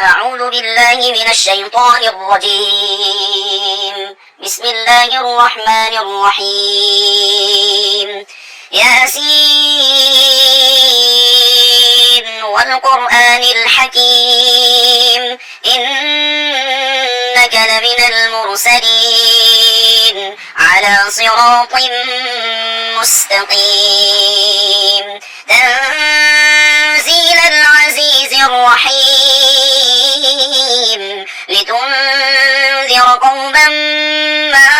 أعوذ بالله من الشيطان الرجيم. بسم الله الرحمن الرحيم. ياسين والقرآن الحكيم إنك لمن المرسلين على صراط مستقيم تنزيل العزيز الرحيم لتنذر قوما ما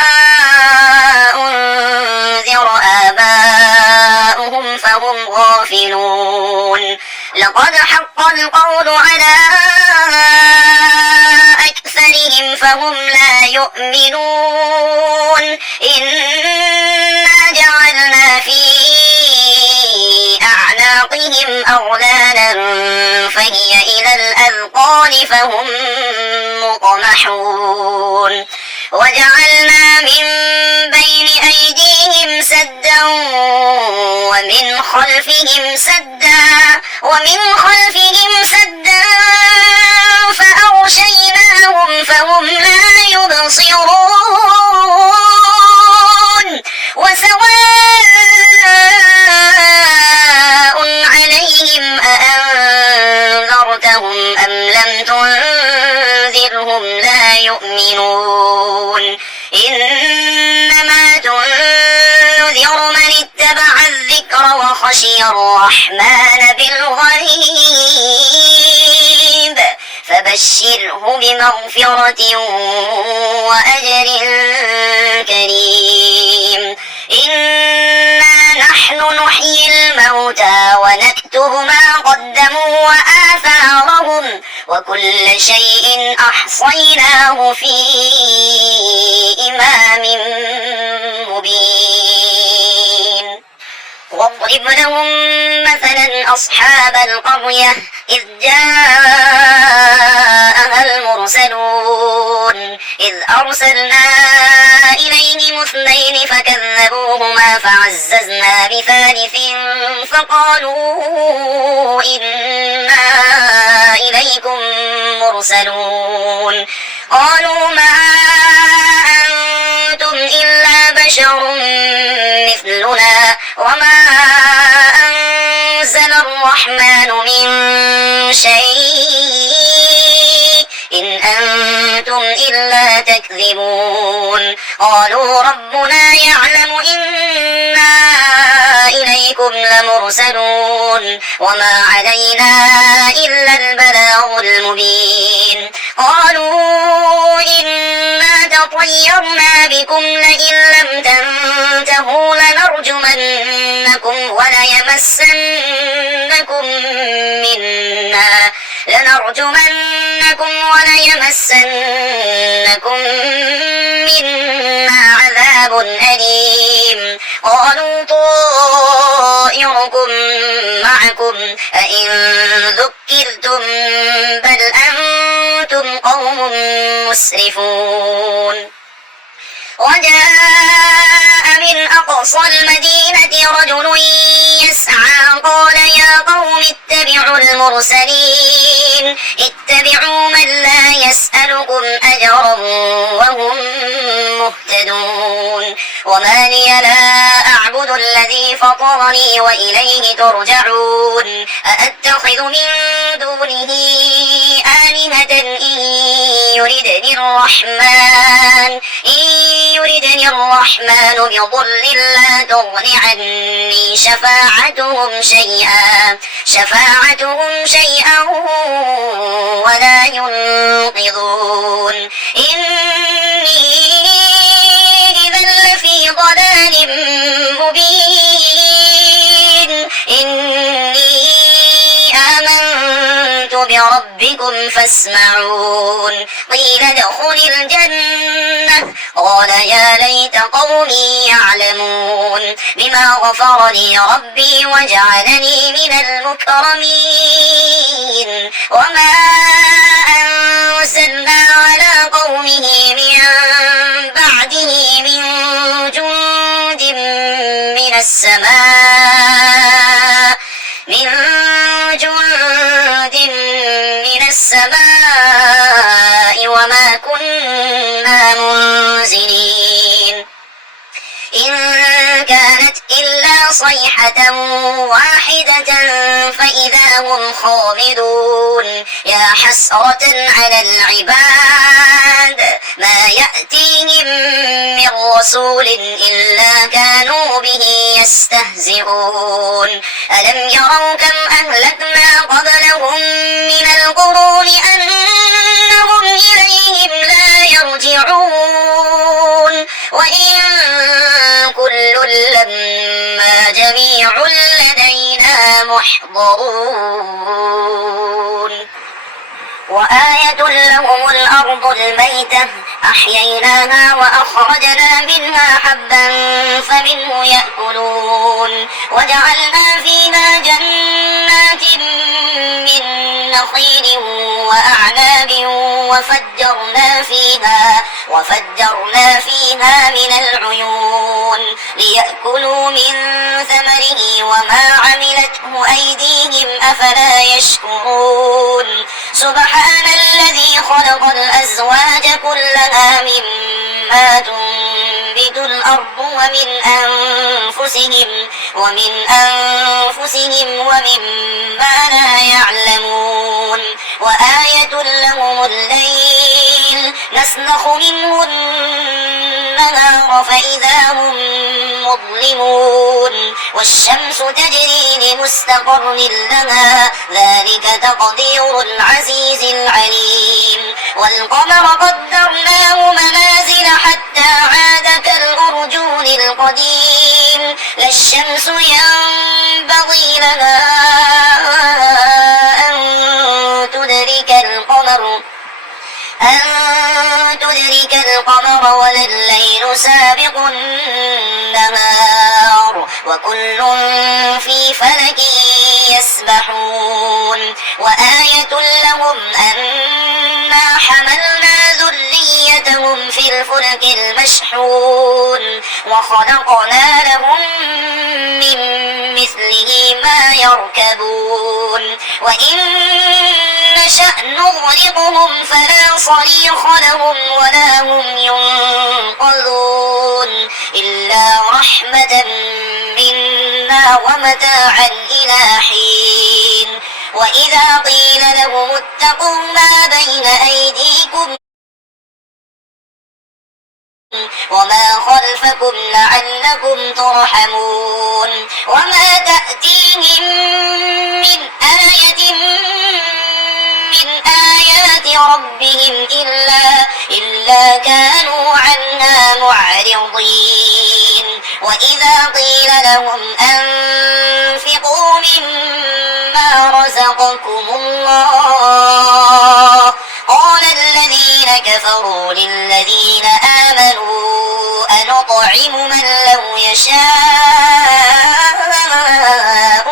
أنذر آباؤهم فهم غافلون لقد حق القول على أكثرهم فهم لا يؤمنون إنا جعلنا في أعناقهم أغلالا فهي إلى الأذقان فهم مقمحون وجعلنا من بين أيديهم سدا ومن خلفهم سدا فأغشيناهم فهم لا يبصرون وسواء عليهم أأنذرتهم أم لم تنذرهم لا يؤمنون إنما تنذر من اتبع الذكر وخشي الرحمن بالغيب فبشره بمغفرة وأجر كريم إنا نحن نحيي الموتى ونكتب ما قدموا وآثارهم وكل شيء أحصيناه في إمام مبين واضرب لهم مثلا أصحاب القرية إذ جاءها المرسلون إذ أرسلنا إليهم اثنين فكذبوهما فعززنا بثالث فقالوا إنا إليكم مرسلون قالوا ما أنتم إلا بشر مثلنا وما أنزل الرحمن من شيء إن أنتم إلا تكذبون قالوا ربنا يعلم إنا إليكم لمرسلون وما علينا إلا البلاغ المبين قالوا إنا تطيرنا بكم لئن لم تنتهوا لنرجمنكم وليمسنكم منا عذاب أليم قالوا طائركم معكم أئن ذكرتم بل أنتم قوم مسرفون وجاء من أقصى المدينة رجل يسعى قال يا قوم اتبعوا المرسلين اتبعوا من لا يسألكم أجرا وهم مهتدون وما لي لا أعبد الذي فطرني وإليه ترجعون أأتخذ من دونه آلهة إن يردني الرحمن بضر لا تغن عني شفاعتهم شيئا ولا ينقذون إني إذا لفي ضلال مبين إني آمنت بربكم فاسمعون قيل ادخل الجنة قال يا ليت قومي يعلمون بما غفر لي ربي وجعلني من المكرمين وما أنزلنا على قومه من بعده من جند من السماء إن كانت إلا صيحة واحدة فإذا هم خامدون يا حسرة على العباد ما يأتيهم من رسول إلا كانوا به يستهزئون ألم يروا كم أهلكنا قبلهم من القرون أنهم إليهم لا يرجعون وإن كل لما جميع لدينا محضرون وآية لهم الأرض الميتة أحييناها وأخرجنا منها حبا فمنه يأكلون وجعلنا فيها جنات من نخيل وأعناب وفجرنا فيها من العيون ليأكلوا من ثمره وما عملته أيديهم أفلا يشكرون سبحان الذي خلق الأزواج كلها مما تنبت الأرض ومن أنفسهم ومما لا يعلمون وآية لهم الليل نسلخ منه النهار فإذا هم مظلمون والشمس تجري لمستقر لها ذلك تقدير العزيز العليم والقمر قدرناه منازل حتى عاد كالأرجون القديم لا الشمس ينبغي لها أن تدرك القمر ولا الليل سابق النهار وكل في فلك يسبحون وآية لهم أنا حملنا ذريتهم في الفلك المشحون وخلقنا لهم من مثله ما يركبون وإن نشأ نغرقهم فلا صريخ لهم ولا هم ينقذون إلا رحمة منا ومتاعا إلى حين وإذا قيل لهم اتقوا ما بين أيديكم وما خلفكم لعلكم ترحمون وما تأتيهم من آية من آيات ربهم إلا كانوا عنها معرضين وإذا قيل لهم أنفقوا مما رزقكم الله قال الذين كفروا للذين آمنوا أنطعم من لو يشاء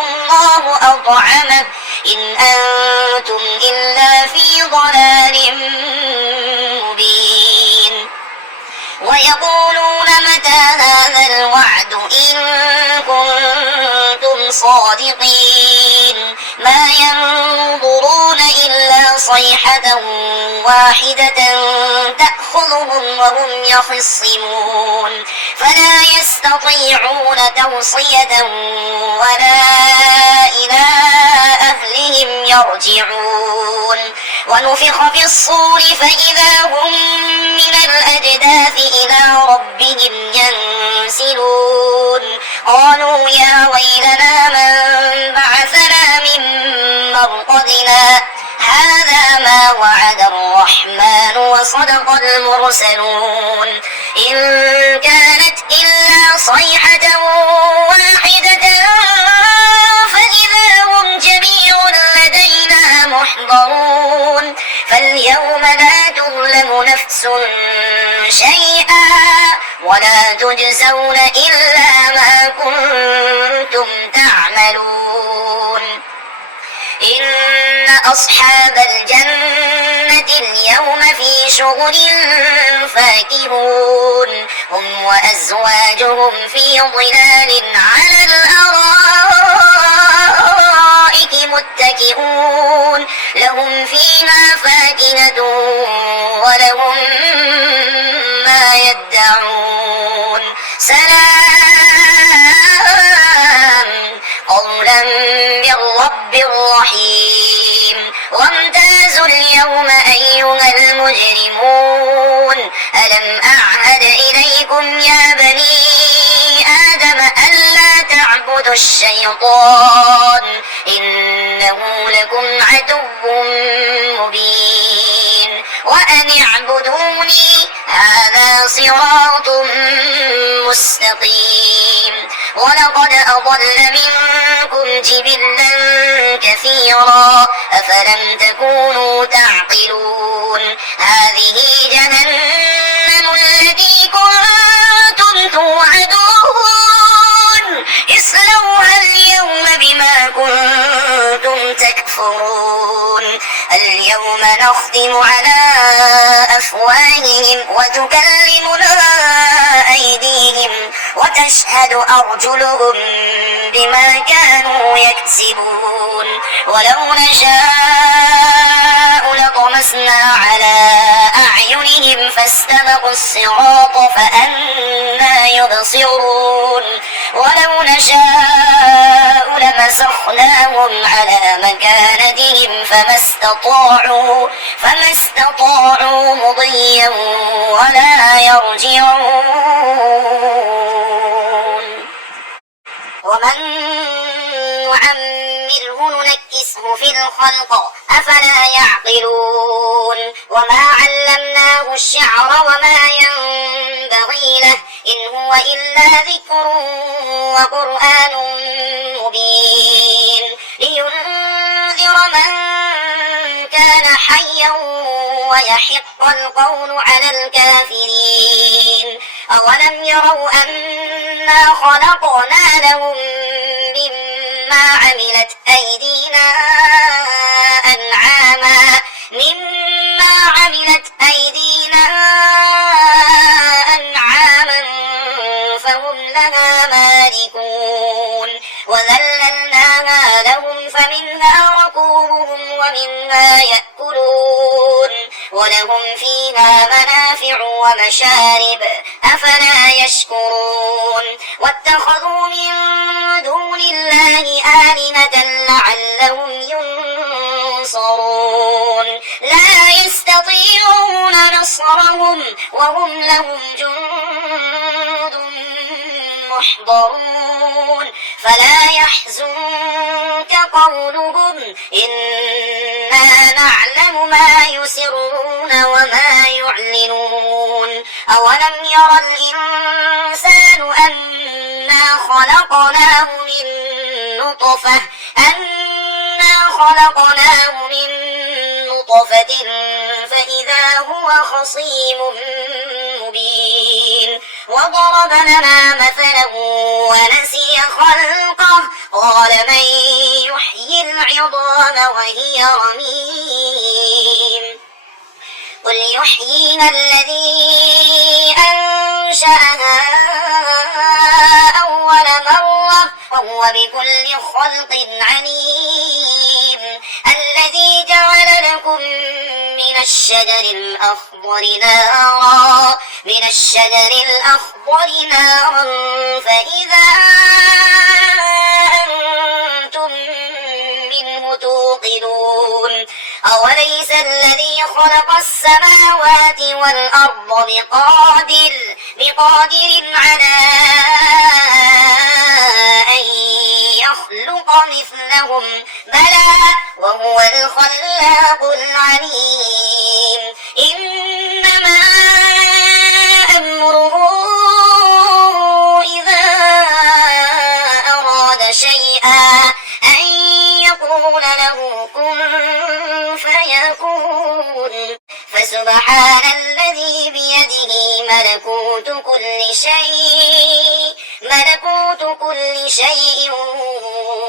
الله أطعمه إن أنتم إلا في ضلال مبين ويقولون متى هذا الوعد إن كنتم صادقين ما ينظرون إلا صيحة واحدة تأخذهم وهم يخصمون فلا يستطيعون توصية ولا إلى أهلهم يرجعون ونفخ في الصور فإذا هم من الأجداث إلى ربهم ينسلون قالوا يا ويلنا من بعثنا من مرقدنا هذا ما وعد الرحمن وصدق المرسلون إن كانت إلا صيحة واحدة فإذا هم جميع لدينا محضرون فاليوم لا تظلم نفس شيئا ولا تجزون إلا ما كنتم تعملون إن أصحاب الجنة اليوم في شغل فاكهون هم وأزواجهم في ظلال على الأرائك متكئون لهم فيها فاكهة ولهم ما يدعون سلام الرحيم وامتازوا اليوم أيها المجرمون ألم أعهد إليكم يا بني آدم ألا تعبدوا الشيطان إنه لكم عدو مبين وأن اعبدوني هذا صراط مستقيم ولقد أضل منكم جبلا كثيرا أفلم تكونوا تعقلون هذه جهنم التي كنتم توعدون اصلوها اليوم بما كنتم تكفرون اليوم نختم على أفواههم وتكلمنا أيديهم وتشهد أرجلهم بما كانوا يكسبون ولو نشاء لطمسنا على أعينهم فاستبقوا الصراط فأنى يبصرون ولو نشاء لمسخناهم على مكانتهم فما استطاعوا مضيا ولا يرجعون ومن نعمره ننكسه في الخلق أفلا يعقلون وما علمناه الشعر وما ينبغي له إن هو إلا ذكر وقرآن مبين لينذر من كان حيا ويحق القول على الكافرين أولم يروا أنا خلقنا لهم مما عملت أيدينا أنعاما فهم لها مالكون وذللناها لهم فمنها ركوبهم ومنها يأكلون ولهم فيها منافع ومشارب أفلا يشكرون واتخذوا من دون الله آلهة لعلهم ينصرون لا يستطيعون نصرهم وهم لهم جند محضرون فلا يحزنك قولهم إنا نعلم ما يسرون وما يعلنون أولم ير الإنسان أنا خلقناه من نطفة فإذا هو خصيم مبين وضرب لنا مثلا ونسي خلقه قال من يحيي العظام وهي رميم قل يحييها الذي أنشأها أول مرة وهو بكل خلق عليم الذي جعل لكم من الشجر الأخضر نارا فإذا أنتم منه توقدون أوليس الذي خلق السماوات والأرض بقادر على أن يخلق مثلهم بلى وهو الخلاق العليم إنما أمره إذا أراد شيئا أن يقول له كن فيكون فسبحان الذي بيده ملكوت كل شيء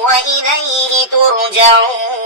وإليه ترجعون